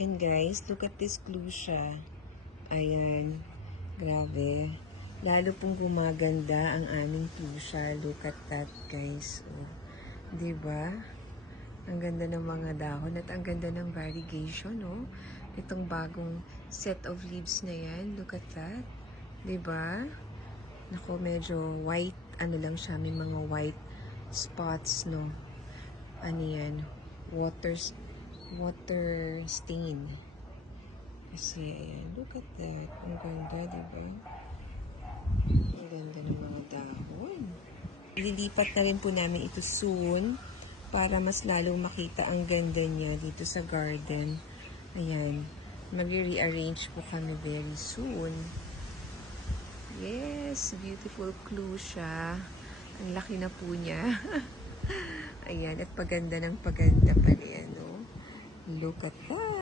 And guys, look at this clusia. Ayan. Grabe. Lalo pong gumaganda ang aming clusia. Look at that, guys. Oh, diba? Ang ganda ng mga dahon at ang ganda ng variegation, oh. Itong bagong set of leaves na yan. Look at that. Diba? Nako, medyo white. Ano lang siya, may mga white spots, no? Ano yan? Water stain. Kasi, ayan, look at that. Ang ganda, diba? Ang ganda ng mga dahon. Lilipat na rin po namin ito soon para mas lalong makita ang ganda niya dito sa garden. Ayan. Mag-rearrange po kami very soon. Yes, beautiful clusia. Ang laki na po niya. Ayan, at paganda ng paganda pa rin, no? Look at that.